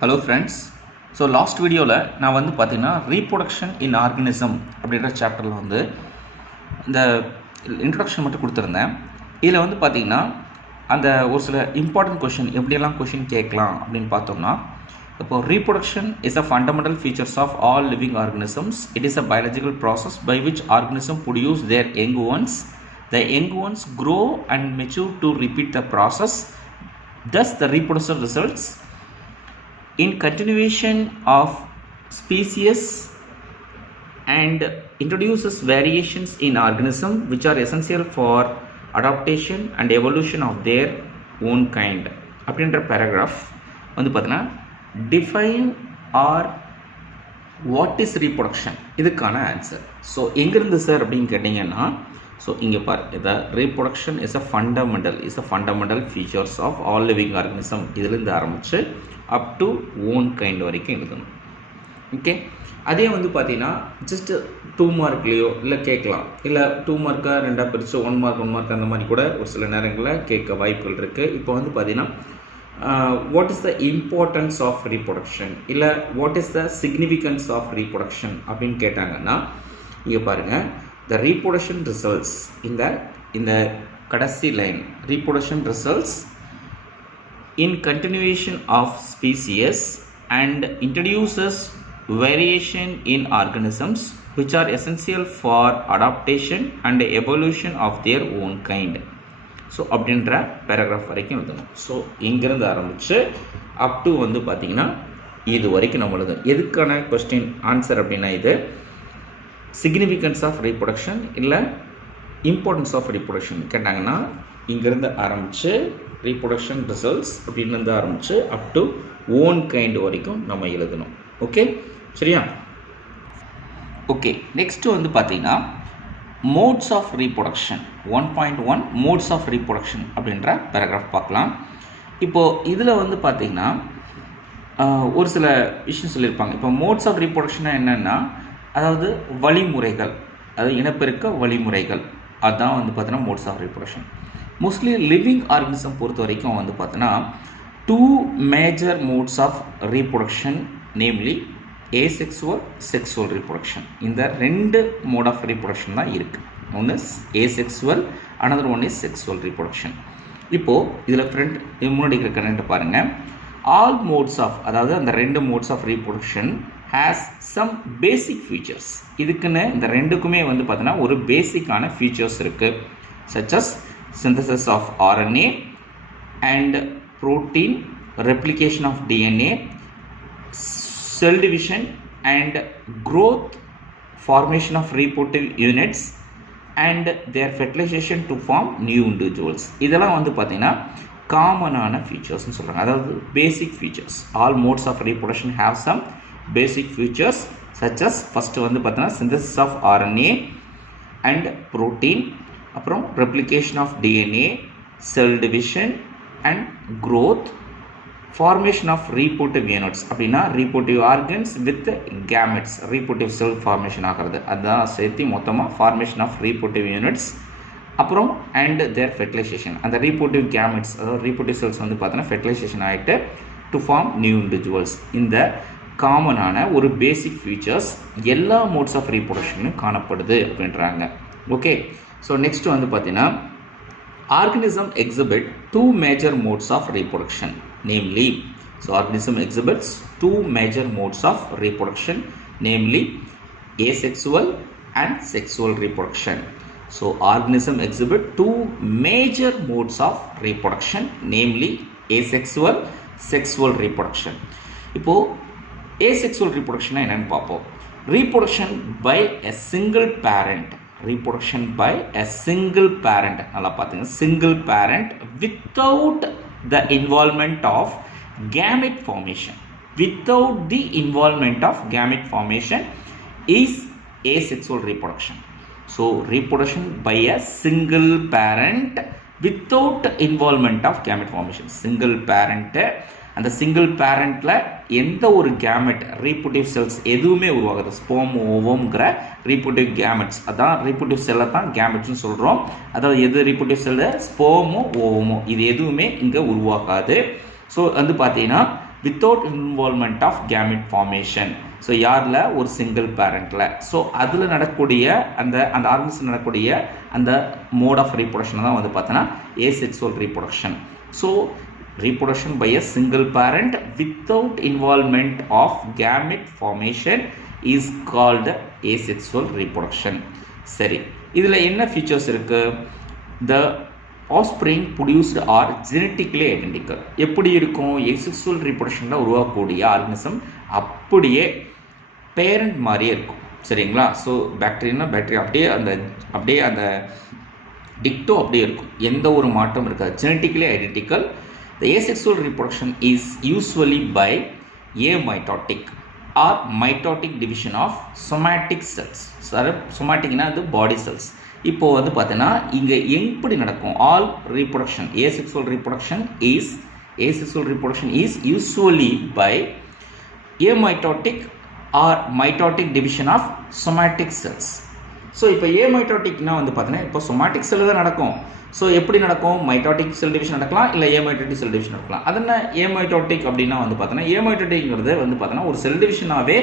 Hello friends. So last வீடியோவில் நான் வந்து பார்த்தீங்கன்னா ரீப்ரொடக்ஷன் இன் ஆர்கனிசம் அப்படின்ற சாப்டரில் வந்து இந்த இன்ட்ரொடக்ஷன் மட்டும் கொடுத்துருந்தேன். இதில் வந்து பார்த்திங்கன்னா அந்த ஒரு சில இம்பார்ட்டன்ட் கொஷின் எப்படியெல்லாம் கொஷின் கேட்கலாம் அப்படின்னு பார்த்தோம்னா, இப்போ reproduction is a fundamental features of all living organisms. It is a biological process by which organism produce their young ones. The young ones grow and mature to repeat the process. Thus, the reproduction results in continuation of species and introduces variations in organism which are essential for adaptation and evolution of their own kind. அப்படின்ற paragraph வந்து பார்த்தீங்கன்னா define or what is reproduction இதுக்கான answer. So எங்கேருந்து sir அப்படின்னு கேட்டிங்கன்னா, so இங்கே பார், இதை reproduction is a fundamental features of all living organism இதிலிருந்து ஆரம்பித்து அப் டு ஓன் கைண்ட் வரைக்கும் எழுதணும். ஓகே, அதே வந்து பார்த்தீங்கன்னா ஜஸ்ட் 2 மார்க்லேயோ இல்லை கேட்கலாம், இல்லை 2 மார்க்காக 2ஆக பிரித்து 1 மார்க் அந்த மாதிரி கூட ஒரு சில நேரங்களில் கேட்க வாய்ப்புகள் இருக்குது. இப்போ வந்து பார்த்தீங்கன்னா what is the importance of reproduction இல்லை what is the significance of reproduction அப்படின்னு கேட்டாங்கன்னா, இங்கே பாருங்கள், the reproduction results in the கடைசி line, reproduction results in continuation of species and introduces variation in organisms which are essential for adaptation and evolution of their own kind. So அப்படின்ற paragraph வரைக்கும் எழுதணும். So இங்கிருந்து ஆரம்பித்து up to வந்து பார்த்திங்கன்னா இது வரைக்கும் நம்ம எழுதணும். எதுக்கான கொஸ்டின் ஆன்சர் அப்படின்னா, இது சிக்னிஃபிகன்ஸ் ஆஃப் ரீப்ரொடக்ஷன் இல்லை இம்பார்ட்டன்ஸ் ஆஃப் ரீப்ரொடக்ஷன் கேட்டாங்கன்னா இங்கேருந்து ஆரம்பித்து ரீப்ரொடக்ஷன் ரிசல்ட்ஸ் அப்படின்னு ஆரம்பித்து அப் டு ஓன் கைண்ட் வரைக்கும் நம்ம எழுதணும். ஓகே, சரியா? ஓகே, நெக்ஸ்ட்டு வந்து பார்த்தீங்கன்னா modes of reproduction 1.1 modes of reproduction அப்படின்ற பேராகிராஃப் பார்க்கலாம். இப்போது இதில் வந்து பார்த்திங்கன்னா ஒரு சில விஷயம் சொல்லியிருப்பாங்க. இப்போ மோட்ஸ் ஆஃப் ரீப்ரொடக்ஷன் என்னென்னா, அதாவது வழிமுறைகள், அதாவது இனப்பெருக்க வழிமுறைகள், அதுதான் வந்து பார்த்தீங்கன்னா modes of reproduction. Mostly living organism பொறுத்த வரைக்கும் வந்து பார்த்தீங்கன்னா 2 major modes of reproduction, namely asexual, sexual reproduction. இந்த 2 மோட் ஆஃப் ரீப்ரொடக்ஷன் தான் இருக்குது. ஒன்று asexual, another one is sexual reproduction. இப்போது இதில் ஃப்ரெண்ட் முன்னாடி இருக்கிற கரண்ட் பாருங்கள். ஆல் மோட்ஸ் ஆஃப், அதாவது அந்த 2 modes of reproduction has some basic features. இதுக்குன்னு இந்த 2க்குமே வந்து பார்த்தீங்கன்னா ஒரு பேசிக்கான ஃபீச்சர்ஸ் இருக்குது, such as synthesis of RNA and protein, replication of DNA, cell division and growth, formation of reproductive units and their fertilization to form new individuals. இதெல்லாம் வந்து பார்த்தீங்கன்னா காமனான ஃபீச்சர்ஸ்னு சொல்கிறாங்க, அதாவது basic features. All modes of reproduction have some basic features such as first வந்து பார்த்தீங்கன்னா synthesis of RNA and protein, அப்புறம் replication of DNA, cell division and growth, formation of reproductive units அப்படின்னா reproductive organs with gametes, reproductive cell formation ஆகிறது, அதுதான் சேர்த்து மொத்தமாக formation of reproductive units. அப்புறம் and their fertilization, அந்த reproductive gametes, அதாவது reproductive cells வந்து பார்த்தீங்கன்னா fertilization ஆகிட்டு to form new individuals. இந்த காமனான ஒரு பேசிக் ஃபீச்சர்ஸ் எல்லா மோட்ஸ் ஆஃப் ரீப்ரொடக்ஷனும் காணப்படுது அப்படின்றாங்க. ஓகே, ஸோ நெக்ஸ்ட் வந்து பார்த்தீங்கன்னா organism exhibit 2 major modes of reproduction, namely, so organism exhibits 2 major modes of reproduction, namely asexual and sexual reproduction. So organism exhibit 2 major modes of reproduction, namely asexual, sexual reproduction. இப்போது asexual reproduction என்னன்னு பார்ப்போம். reproduction by a single parent, reproduction by a single parent, நல்லா பாத்தீங்க, single parent without the involvement of gamete formation, without the involvement of gamete formation is asexual reproduction. So reproduction by a single parent without involvement of gamete formation, single parent, அந்த single பேரண்ட்டில் எந்த ஒரு gamete reproductive cells எதுவுமே உருவாகுது, ஸ்போம் ஓவம்ங்கிற reproductive gametes, அதான் reproductive செல்லை தான் கேமெட்ஸ்னு சொல்கிறோம். அதாவது எது ரீப்ரொடக்டிவ் செல்லு, ஸ்போமோ ஓவமோ, இது எதுவுமே இங்கே உருவாகாது. ஸோ வந்து பார்த்தீங்கன்னா without involvement of gamete formation. So யாரில் ஒரு சிங்கிள் பேரண்ட்டில். ஸோ அதில் நடக்கக்கூடிய அந்த ஆர்கனிசம் நடக்கக்கூடிய அந்த மோட் ஆஃப் ரீப்ரொடக்ஷன் தான் வந்து பார்த்தோன்னா asexual reproduction. So reproduction by a single parent without involvement of gamete formation is called asexual reproduction. சரி, இதில் என்ன ஃபீச்சர்ஸ் இருக்கு? The offspring produced are genetically identical. எப்படி இருக்கும்? asexual reproductionல உருவாக்கக்கூடிய ஆர்கனிசம் அப்படியே பேரண்ட் மாதிரியே இருக்கும். சரிங்களா? ஸோ பாக்டீரியா அப்படியே அந்த டிக்டோ அப்படியே இருக்கும், எந்த ஒரு மாற்றம் இருக்காது. Genetically identical. The asexual reproduction is usually by amitotic or mitotic division of somatic cells. somaticனா அது body cells. இப்போ வந்து பார்த்தீங்கன்னா இங்கே எப்படி நடக்கும்? All reproduction, asexual reproduction is usually by amitotic or mitotic division of somatic cells. So இப்போ ஏமைட்டோட்டிக்னா வந்து பார்த்தீங்கன்னா இப்போ சொமாட்டிக் செல்லு தான் நடக்கும். ஸோ எப்படி நடக்கும்? மைட்டோட்டிக் செல் டிவிஷன் நடக்கலாம், இல்லை ஏமைட்டோட்டிக் செல் டிவிஷன் நடக்கலாம். அது என்ன ஏமைட்டோட்டிக் அப்படின்னா வந்து பார்த்தீங்கன்னா ஏமைட்டோட்டிக்ங்கிறது வந்து பார்த்தீங்கன்னா ஒரு செல் டிவிஷனாகவே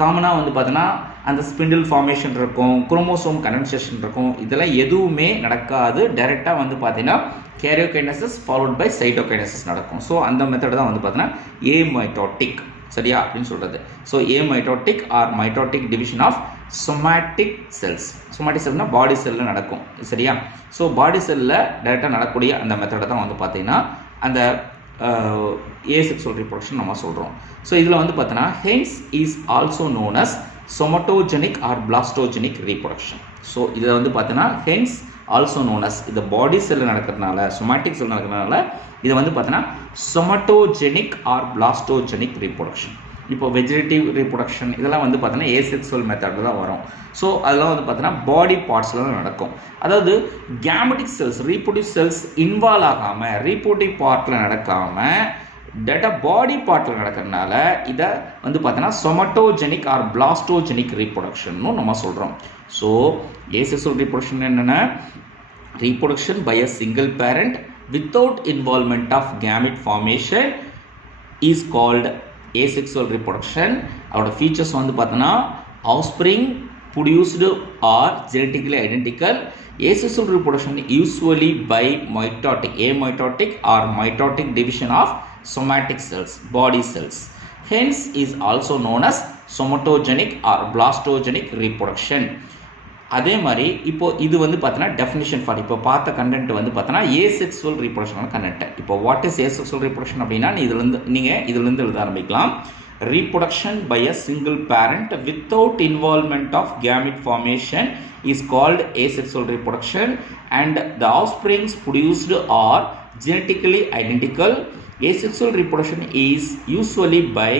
காமனாக வந்து பார்த்தீங்கன்னா அந்த ஸ்பிண்டில் ஃபார்மேஷன் இருக்கும், குரோமோசோம் கண்டென்சேஷன் இருக்கும். இதெல்லாம் எதுவுமே நடக்காது. டைரெக்டாக வந்து பார்த்தீங்கன்னா கேரியோகைனசிஸ் ஃபாலோட் பை சைட்டோகைனசிஸ் நடக்கும். ஸோ அந்த மெத்தட் தான் வந்து பார்த்தீங்கன்னா ஏமைட்டோட்டிக். சரியா அப்படின்னு சொல்கிறது. So amitotic or mitotic division of somatic cells. somatic செல்னா பாடி செல்லில் நடக்கும். சரியா? ஸோ பாடி செல்லில் டைரெக்டாக நடக்கக்கூடிய அந்த மெத்தடை தான் வந்து பார்த்தீங்கன்னா அந்த ஏசெக்சுவல் ரீப்ரொடக்ஷன் நம்ம சொல்கிறோம். ஸோ இதில் வந்து பார்த்தீங்கன்னா hence is also known as somatogenic or blastogenic reproduction. So இதில் வந்து பார்த்தீங்கன்னா hence also known as இந்த பாடி செல்லில் நடக்கிறதுனால, somatic செல் நடக்கிறதுனால இதை வந்து பார்த்தீங்கன்னா somatogenic or blastogenic reproduction. இப்போ வெஜிடேட்டிவ் ரீப்ரொடக்ஷன் இதெல்லாம் வந்து பார்த்தீங்கன்னா ஏசெக்சுவல் மெத்தடில் தான் வரும். ஸோ அதெல்லாம் வந்து பார்த்தீங்கன்னா பாடி பார்ட்ஸில் தான் நடக்கும். அதாவது gametic cells, reproduce cells involve ஆகாமல், ரீப்ரொடியூட்டிவ் பார்ட்டில் நடக்காமல் டேட்டா பாடி பார்ட்டில் நடக்கிறதுனால இதை வந்து பார்த்தீங்கன்னா சொமட்டோஜெனிக் ஆர் பிளாஸ்டோஜெனிக் ரீப்ரொடக்ஷன்னு நம்ம சொல்கிறோம். ஸோ ஏசெக்சுவல் ரீப்ரொடக்ஷன் என்னென்னா reproduction by a single parent without involvement of gamete formation is called asexual reproduction. அதோட ஃபீச்சர்ஸ் வந்து பார்த்தோன்னா offspring produced are genetically identical. Asexual reproduction usually by mitotic, amitotic or mitotic division of somatic cells, body cells. Hence is also known as somatogenic or blastogenic reproduction. அதே மாதிரி இப்போ இது வந்து பார்த்தீங்கன்னா definition for இப்போ பார்த்த கண்டென்ட் வந்து பார்த்தோன்னா ஏசெக்சுவல் ரீப்ரொடக்ஷனான கண்டென்ட். இப்போ வாட் இஸ் ஏசெக்சுவல் ரீப்ரொடக்ஷன் அப்படின்னா இதிலிருந்து எழுத ஆரம்பிக்கலாம். Reproduction by a single parent without involvement of gamete formation is called asexual reproduction and the offsprings produced are genetically identical. Asexual reproduction is usually by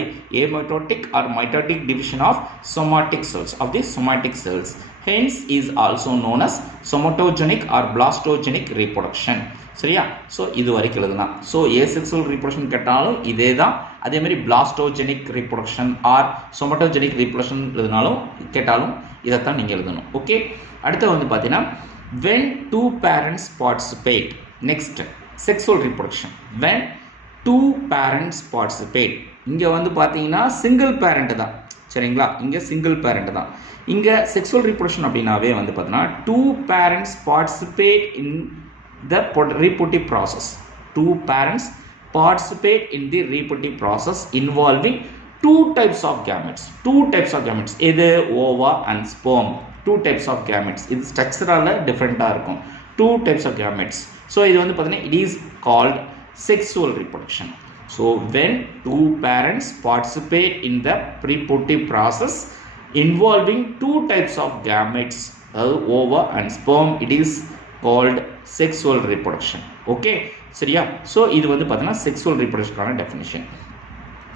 amitotic or mitotic division of somatic cells, of the somatic cells. Hence is also known as somatogenic or blastogenic reproduction. சரியா? So இது வரைக்கும் எழுதுனா. So asexual reproduction கேட்டாலும் இதே தான். அதே மாதிரி blastogenic reproduction R சொமட்டோஜெனிக் reproduction எழுதினாலும் கேட்டாலும் இதைத்தான் நீங்கள் எழுதணும். ஓகே, அடுத்து வந்து பார்த்தீங்கன்னா when two parents participate. Next, sexual reproduction. When two parents participate. இங்கே வந்து பார்த்தீங்கன்னா சிங்கிள் பேரண்ட் தான். சரிங்களா? இங்கே சிங்கிள் பேரண்ட் தான். இங்கே செக்ஸுவல் ரீப்ரொடக்ஷன் அப்படின்னாவே வந்து பார்த்தீங்கன்னா two parents participate in the reproductive process. Two parents participate in the reproductive process involving two types of gametes. Two types of gametes. இது ova and sperm. Two types of gametes. இது ஸ்ட்ரக்சரால டிஃப்ரெண்ட்டாக இருக்கும். Two types of gametes. So இது வந்து பார்த்தீங்கன்னா it is called sexual reproduction. So when two parents participate in the reproductive process involving two types of gametes, ova and sperm, it is called sexual reproduction. Okay, சரியா? So இது வந்து பார்த்தீங்கன்னா sexual ரீப்ரொடக்ஷனுக்கான definition.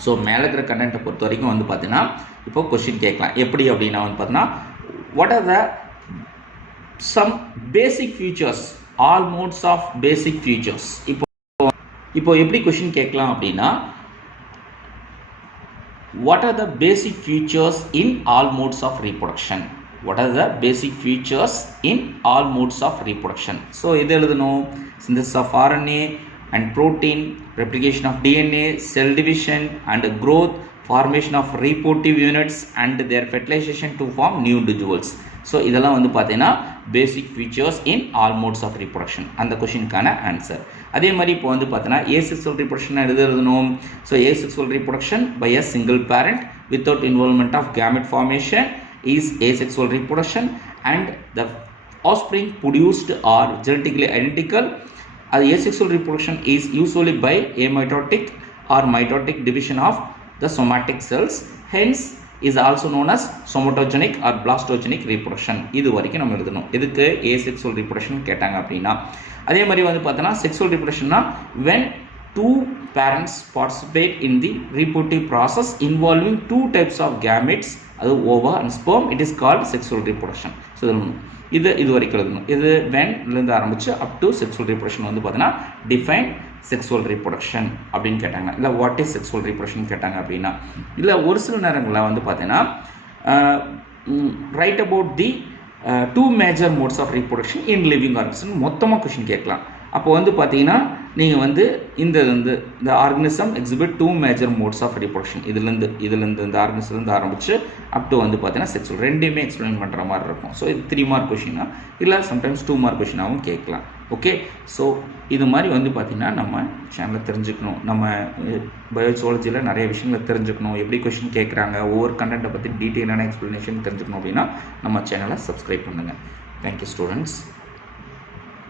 So மேலே இருக்கிற கண்டென்ட்டை பொறுத்த வரைக்கும் வந்து பார்த்தீங்கன்னா இப்போ கொஸ்டின் கேட்கலாம். எப்படி அப்படின்னா வந்து பார்த்தீங்கன்னா what are the some basic features, all modes of basic features. இப்போ எப்படி கொஸ்டின் கேட்கலாம் அப்படின்னா what are the basic features in all modes of reproduction? What are the basic features in all modes of reproduction? So இது எழுதணும். synthesis of RNA, and protein, replication of DNA, cell division and growth, formation of reproductive units and their fertilization to form new individuals. So இதெல்லாம் வந்து பார்த்தீங்கன்னா basic features in all modes of reproduction. அந்த கொஷினுக்கான answer. அதே மாதிரி இப்போ வந்து பார்த்தீங்கன்னா asexual reproduction எழுதணும். So asexual reproduction by a single parent without involvement of gamete formation is asexual reproduction, and the offspring produced are genetically identical. Asexual reproduction is usually by amitotic or mitotic division of the somatic cells, hence is also known as somatogenic or blastogenic reproduction. இது வரைக்கும் நம்ம எழுதணும். இதுக்கு asexual reproduction கேட்டாங்க அப்படின்னா. அதே மாதிரி வந்து பார்த்தோன்னா sexual reproductionனா when two parents participate in the reproductive process involving two types of gametes, அது ova and sperm, it is called sexual reproduction. So இது வரைக்கும் எழுதணும். இது வென்லேருந்து ஆரம்பித்து அப் டு செக்ஸுவல் ரீப்ரொடக்ஷன் வந்து பார்த்தீங்கன்னா டிஃபைன் செக்ஸுவல் ரீப்ரொடக்ஷன் அப்படின்னு கேட்டாங்க. இல்லை வாட் இஸ் செக்ஸுவல் ரீப்ரொடக்ஷன் கேட்டாங்க அப்படின்னா, இல்லை ஒரு சில நேரங்களில் வந்து பார்த்தீங்கன்னா write about the two major modes of reproduction in living organism மொத்தமாக கொஷின் கேட்கலாம். அப்போ வந்து பார்த்தீங்கன்னா நீங்கள் வந்து இந்த organism exhibit two major modes of reproduction இதுலேருந்து இந்த ஆர்கனிசம்லேருந்து ஆரம்பித்து அப் டு வந்து பார்த்தீங்கன்னா செக்ஸுவல் ரெண்டுமே எக்ஸ்பிளைன் பண்ணுற மாதிரி இருக்கும். ஸோ இது 3 மார்க் கொஷினா இல்லை சம்டைம்ஸ் 2 மார்க் கொஷினாகவும் கேட்கலாம். ஓகே, ஸோ இது மாதிரி வந்து பார்த்திங்கன்னா நம்ம சேனலை தெரிஞ்சுக்கணும். நம்ம பயோஜுவாலஜியில் நிறைய விஷயங்களை தெரிஞ்சுக்கணும். எப்படி கொஷின் கேட்குறாங்க, ஒவ்வொரு கண்டென்ட்டை பற்றி டீட்டெயிலான எக்ஸ்ப்ளனேஷன் தெரிஞ்சுக்கணும் அப்படின்னா நம்ம சேனலை சப்ஸ்கிரைப் பண்ணுங்கள். Thank you students.